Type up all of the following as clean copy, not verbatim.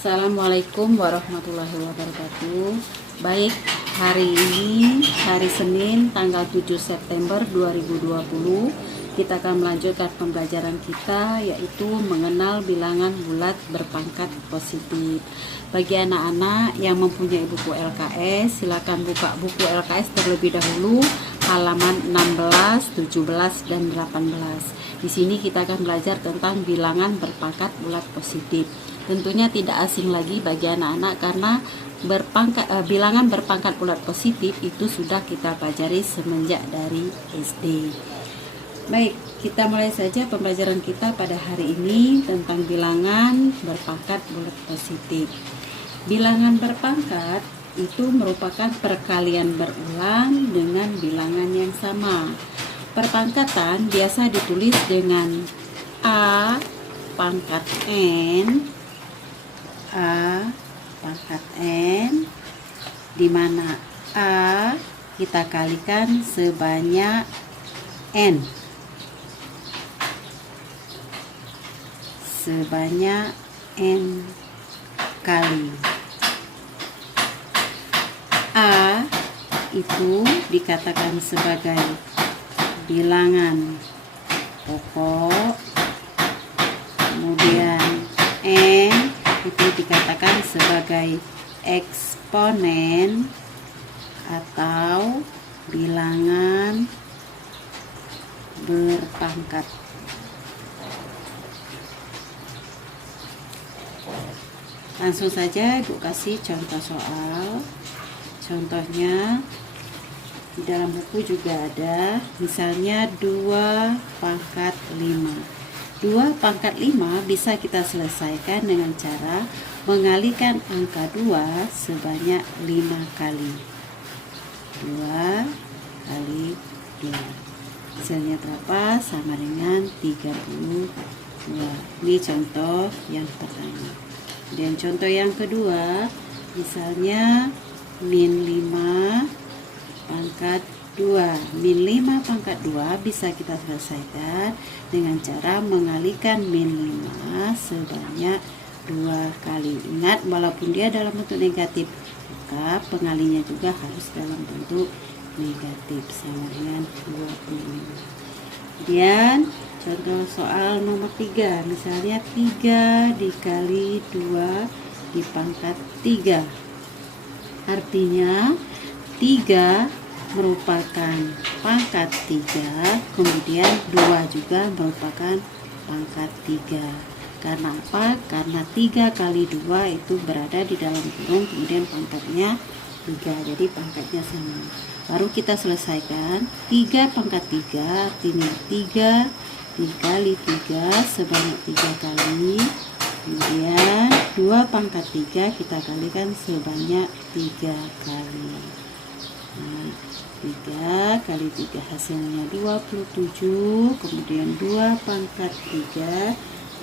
Assalamualaikum warahmatullahi wabarakatuh. Baik, hari ini hari Senin tanggal 7 September 2020 kita akan melanjutkan pembelajaran kita, yaitu mengenal bilangan bulat berpangkat positif. Bagi anak-anak yang mempunyai buku LKS, silakan buka buku LKS terlebih dahulu halaman 16, 17 dan 18. Di sini kita akan belajar tentang bilangan berpangkat bulat positif. Tentunya tidak asing lagi bagi anak-anak karena bilangan berpangkat bulat positif itu sudah kita pelajari semenjak dari SD. Baik, kita mulai saja pembelajaran kita pada hari ini tentang bilangan berpangkat bulat positif. Bilangan berpangkat itu merupakan perkalian berulang dengan bilangan yang sama. Perpangkatan biasa ditulis dengan A pangkat N, A pangkat N, di mana A kita kalikan sebanyak N, sebanyak N kali. A itu dikatakan sebagai bilangan pokok, kemudian N itu dikatakan sebagai eksponen atau bilangan berpangkat. Langsung saja Ibu kasih contoh soal. Contohnya di dalam buku juga ada, misalnya 2 pangkat 5. 2 pangkat 5 bisa kita selesaikan dengan cara mengalihkan angka 2 sebanyak 5 kali. 2 kali 2. Hasilnya berapa? Sama dengan 32. Ini contoh yang pertama. Dan contoh yang kedua, misalnya min 5 pangkat 2. Min 5 pangkat 2 bisa kita selesaikan dengan cara mengalihkan min 5 sebanyak 2 kali. Ingat, walaupun dia dalam bentuk negatif, maka pengalinya juga harus dalam bentuk negatif, sama dengan 25. Kemudian contoh soal nomor 3, misalnya 3 dikali 2 di pangkat 3. Artinya 3 merupakan pangkat 3, kemudian 2 juga merupakan pangkat 3. Karena apa? Karena 3 kali 2 itu berada di dalam kurung, kemudian pangkatnya 3, jadi pangkatnya sama. Baru kita selesaikan. 3 pangkat 3 artinya 3 dikali 3 sebanyak 3 kali, kemudian 2 pangkat 3 kita kalikan sebanyak 3 kali. 3 kali 3 hasilnya 27, kemudian 2 pangkat 3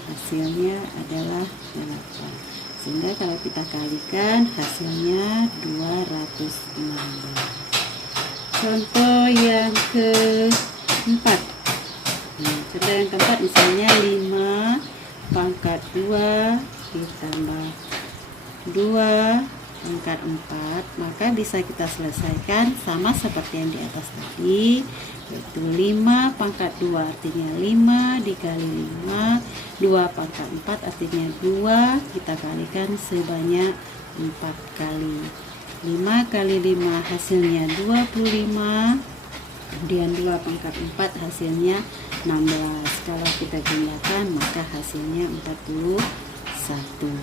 hasilnya adalah 8. Sehingga kalau kita kalikan hasilnya 216. Contoh yang keempat. Contoh yang keempat misalnya 5 pangkat 2 ditambah 2 pangkat 4, maka bisa kita selesaikan sama seperti yang di atas tadi, yaitu 5 pangkat 2 artinya 5 dikali 5, 2 pangkat 4 artinya 2, kita kalikan sebanyak 4 kali. 5 kali 5 hasilnya 25, kemudian 2 pangkat 4 hasilnya 16. Kalau kita jumlahkan maka hasilnya 41.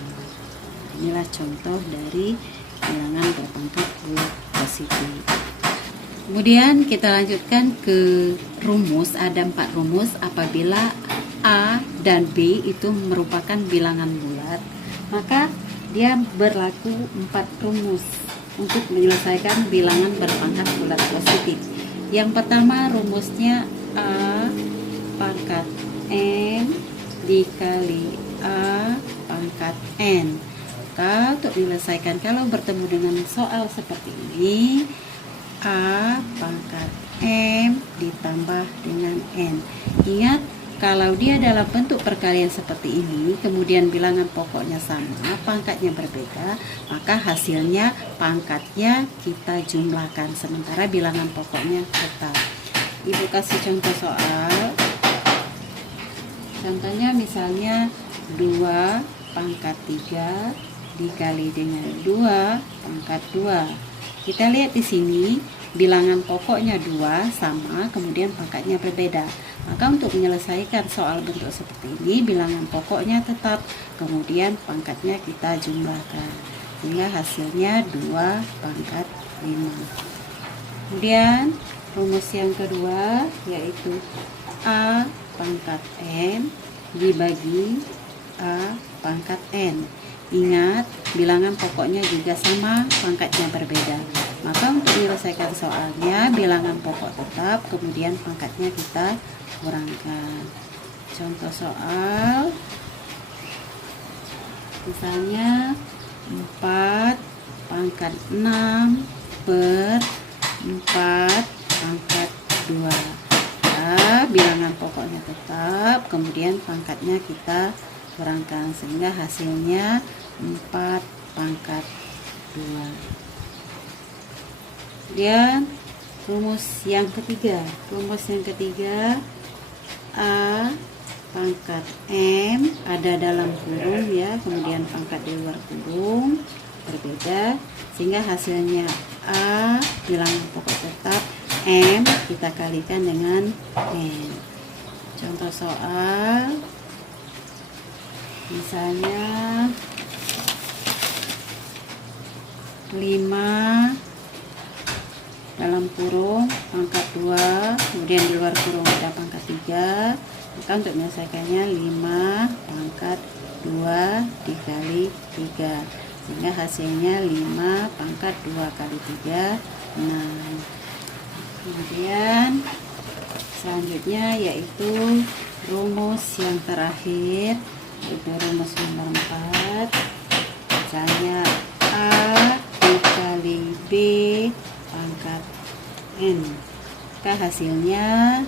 Inilah contoh dari bilangan berpangkat bulat positif. Kemudian kita lanjutkan ke rumus. Ada 4 rumus. Apabila A dan B itu merupakan bilangan bulat, maka dia berlaku 4 rumus untuk menyelesaikan bilangan berpangkat bulat positif. Yang pertama rumusnya A pangkat N dikali A pangkat N. Maka untuk menyelesaikan, kalau bertemu dengan soal seperti ini, A pangkat M ditambah dengan N. Ingat, Kalau dia dalam bentuk perkalian seperti ini, kemudian bilangan pokoknya sama, pangkatnya berbeda, maka hasilnya pangkatnya kita jumlahkan, sementara bilangan pokoknya tetap. Ibu kasih contoh soal. Contohnya misalnya 2 pangkat 3 dikali dengan 2 pangkat 2. Kita lihat di sini, bilangan pokoknya 2 sama, kemudian pangkatnya berbeda. Maka untuk menyelesaikan soal bentuk seperti ini, bilangan pokoknya tetap, kemudian pangkatnya kita jumlahkan, sehingga hasilnya 2 pangkat 5. Kemudian rumus yang kedua yaitu A pangkat N dibagi A pangkat N. Ingat, bilangan pokoknya juga sama, pangkatnya berbeda. Maka untuk menyelesaikan soalnya, bilangan pokok tetap, kemudian pangkatnya kita kurangkan. Contoh soal, misalnya 4 pangkat 6 per 4 pangkat 2. Bilangan pokoknya tetap, kemudian pangkatnya kita kurangkan, sehingga hasilnya 4 pangkat 2. Kemudian rumus yang ketiga, A pangkat M ada dalam kurung ya, kemudian pangkat di luar kurung berbeda, sehingga hasilnya A bilangan pokok tetap, M kita kalikan dengan N. Contoh soal, misalnya 5 dalam kurung pangkat 2, kemudian di luar kurung ada pangkat 3. Maka untuk menyelesaikannya 5 pangkat 2 dikali 3, sehingga hasilnya 5 pangkat 2 kali 3, 6. Kemudian selanjutnya yaitu rumus yang terakhir, yaitu rumus nomor 4. Misalnya A dikali B pangkat N, maka hasilnya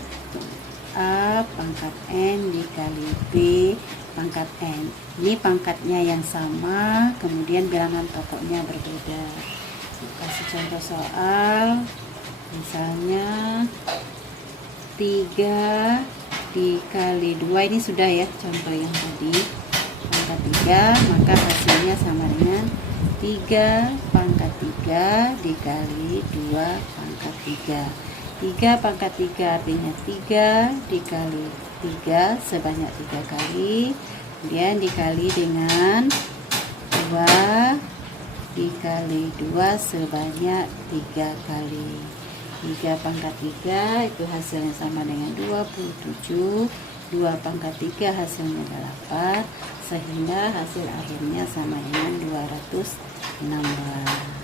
A pangkat N dikali B pangkat N. Ini pangkatnya yang sama, kemudian bilangan pokoknya berbeda. Kasih contoh soal, misalnya 3 dikali 2, ini sudah ya contoh yang tadi, pangkat 3, maka hasilnya sama dengan 3 pangkat 3 dikali 2 pangkat 3. 3 pangkat 3 artinya 3 dikali 3 sebanyak 3 kali, kemudian dikali dengan 2 dikali 2 sebanyak 3 kali. 3 pangkat 3 itu hasilnya sama dengan 27, 2 pangkat 3 hasilnya 8, sehingga hasil akhirnya sama dengan 216.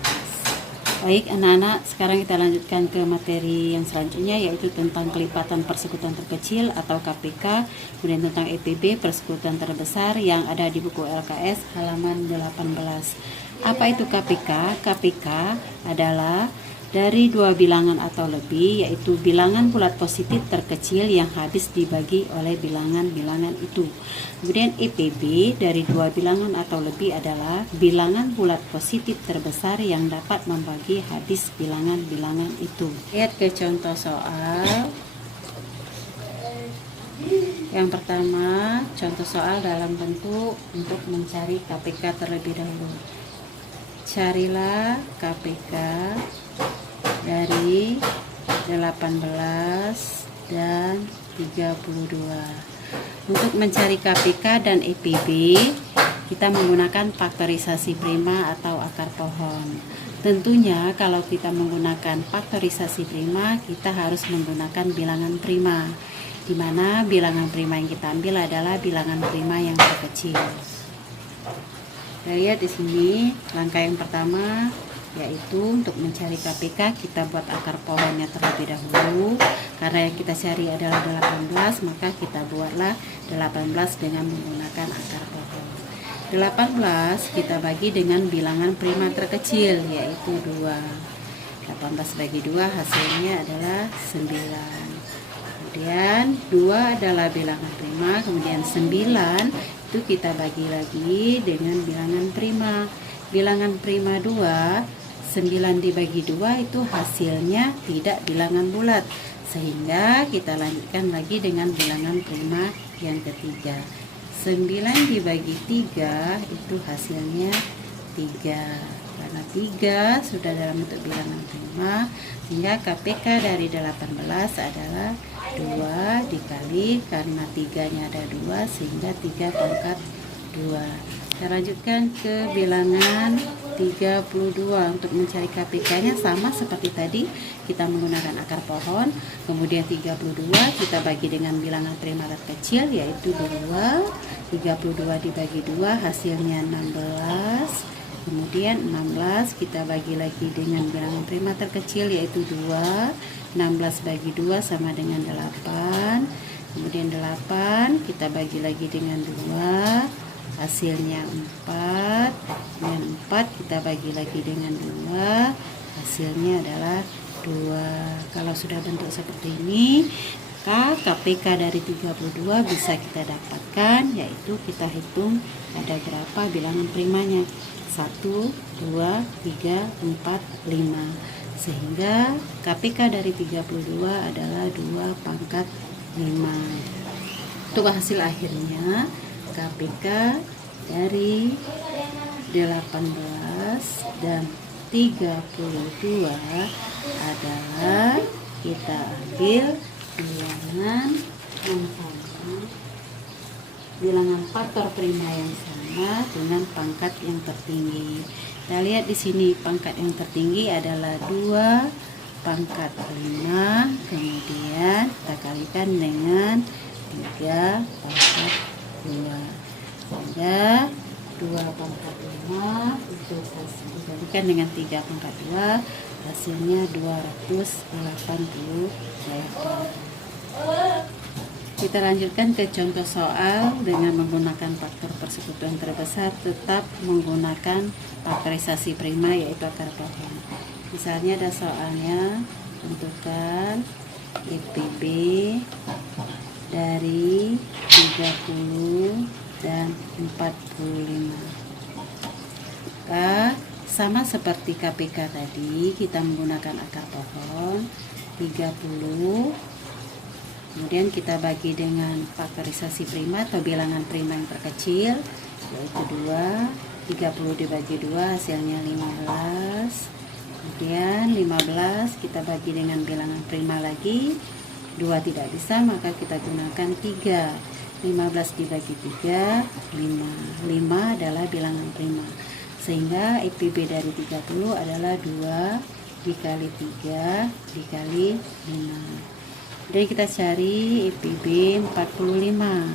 Baik anak-anak, sekarang kita lanjutkan ke materi yang selanjutnya, yaitu tentang kelipatan persekutuan terkecil atau KPK, kemudian tentang EPB persekutuan terbesar yang ada di buku LKS halaman 18. Apa itu KPK? KPK adalah dari dua bilangan atau lebih, yaitu bilangan bulat positif terkecil yang habis dibagi oleh bilangan-bilangan itu. Kemudian EPB dari dua bilangan atau lebih adalah bilangan bulat positif terbesar yang dapat membagi habis bilangan-bilangan itu. Lihat ke contoh soal. Yang pertama, contoh soal dalam bentuk untuk mencari KPK terlebih dahulu. Carilah KPK dari 18 dan 32. Untuk mencari KPK dan EPB, kita menggunakan faktorisasi prima atau akar pohon. Tentunya kalau kita menggunakan faktorisasi prima, kita harus menggunakan bilangan prima, di mana bilangan prima yang kita ambil adalah bilangan prima yang terkecil. Kita lihat di sini langkah yang pertama, yaitu untuk mencari KPK kita buat akar pohonnya terlebih dahulu. Karena yang kita cari adalah 18, maka kita buatlah 18 dengan menggunakan akar pohon. 18 kita bagi dengan bilangan prima terkecil, yaitu 2. 18 bagi 2 hasilnya adalah 9. Kemudian 2 adalah bilangan prima, kemudian 9 itu kita bagi lagi dengan bilangan prima. Bilangan prima 2, 9 dibagi 2 itu hasilnya tidak bilangan bulat. Sehingga kita lanjutkan lagi dengan bilangan prima yang ketiga. 9 dibagi 3 itu hasilnya 3. Karena 3 sudah dalam bentuk bilangan prima, sehingga KPK dari 18 adalah 2 dikali, karena 3-nya ada 2 sehingga 3 pangkat 2. Kita lanjutkan ke bilangan 32. Untuk mencari KPK-nya sama seperti tadi, kita menggunakan akar pohon. Kemudian 32 kita bagi dengan bilangan prima terkecil yaitu 2. 32 dibagi 2 hasilnya 16. Kemudian 16 kita bagi lagi dengan bilangan prima terkecil yaitu 2. 16 bagi 2 sama dengan 8. Kemudian 8 kita bagi lagi dengan 2, hasilnya 4. Kemudian 4 kita bagi lagi dengan 2, hasilnya adalah 2. Kalau sudah bentuk seperti ini, maka KPK dari 32 bisa kita dapatkan, yaitu kita hitung ada berapa bilangan primanya. 1, 2, 3, 4, 5. Sehingga KPK dari 32 adalah 2 pangkat 5. Untuk hasil akhirnya KPK dari 18 dan 32 adalah, kita ambil bilangan faktor prima yang sama dengan pangkat yang tertinggi. Kita lihat di sini pangkat yang tertinggi adalah 2 pangkat 5, kemudian kita kalikan dengan 3 pangkat 2. Sehingga 2 pangkat 5 itu dikalikan dengan 3 pangkat 2, hasilnya 288. Kita lanjutkan ke contoh soal dengan menggunakan faktor persekutuan terbesar, tetap menggunakan faktorisasi prima yaitu akar pohon. Misalnya ada soalnya, tentukan IPB dari 30 dan 45. Maka sama seperti KPK tadi, kita menggunakan akar pohon 30. Kemudian kita bagi dengan faktorisasi prima atau bilangan prima yang terkecil yaitu 2. 30 dibagi 2 hasilnya 15. Kemudian 15 kita bagi dengan bilangan prima lagi, 2 tidak bisa maka kita gunakan 3. 15 dibagi 3 5. 5 adalah bilangan prima. Sehingga IPB dari 30 adalah 2 dikali 3 dikali 5. Jadi kita cari IPB 45.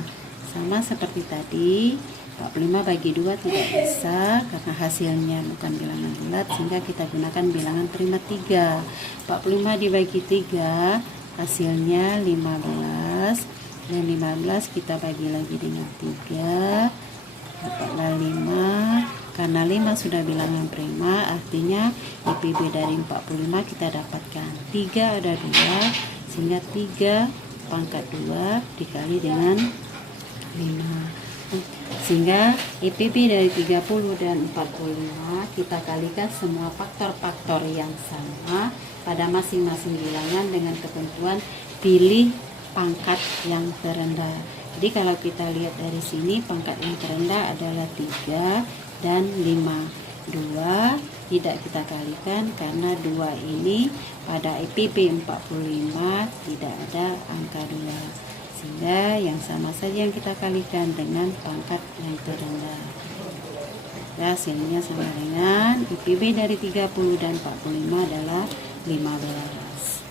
Sama seperti tadi, 45 bagi 2 tidak bisa karena hasilnya bukan bilangan bulat, sehingga kita gunakan bilangan prima 3. 45 dibagi 3 hasilnya 15, dan 15 kita bagi lagi dengan 3, dapatlah 5. Karena 5 sudah bilangan prima, artinya IPB dari 45 kita dapatkan 3 ada 2, sehingga 3 pangkat 2 dikali dengan 5. Sehingga IPB dari 30 dan 45 kita kalikan semua faktor-faktor yang sama pada masing-masing bilangan dengan ketentuan pilih pangkat yang terendah. Jadi kalau kita lihat dari sini, pangkat yang terendah adalah 3 dan 5. 2 tidak kita kalikan karena 2 ini pada IPB 45 tidak ada angka 2, sehingga yang sama saja yang kita kalikan dengan pangkat yang terendah. Ya, hasilnya sama dengan IPB dari 30 dan 45 adalah 15.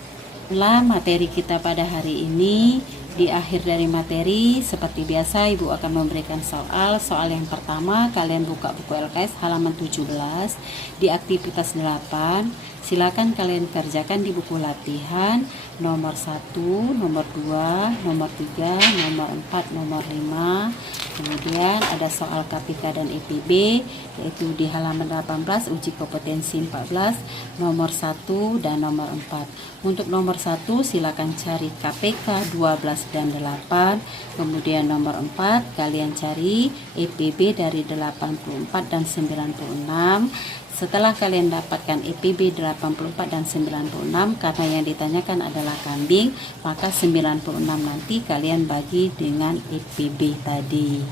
Setelah materi kita pada hari ini, di akhir dari materi seperti biasa Ibu akan memberikan soal. Soal yang pertama, kalian buka buku LKS halaman 17 di aktivitas 8. Silakan kalian kerjakan di buku latihan nomor 1, nomor 2, nomor 3, nomor 4, nomor 5. Kemudian ada soal KPK dan EPB, yaitu di halaman 18, uji kompetensi 14, nomor 1 dan nomor 4. Untuk nomor 1 silakan cari KPK 12 dan 8. Kemudian nomor 4 kalian cari EPB dari 84 dan 96. Setelah kalian dapatkan EPB 84 dan 96, karena yang ditanyakan adalah kambing, maka 96 nanti kalian bagi dengan EPB tadi.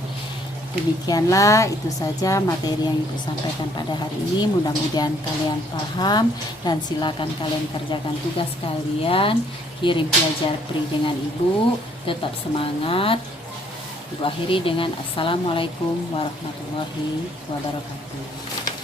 Demikianlah, itu saja materi yang Ibu sampaikan pada hari ini. Mudah-mudahan kalian paham dan silakan kalian kerjakan tugas kalian. Kirim pelajar pri dengan Ibu. Tetap semangat. Ibu akhiri dengan Assalamualaikum warahmatullahi wabarakatuh.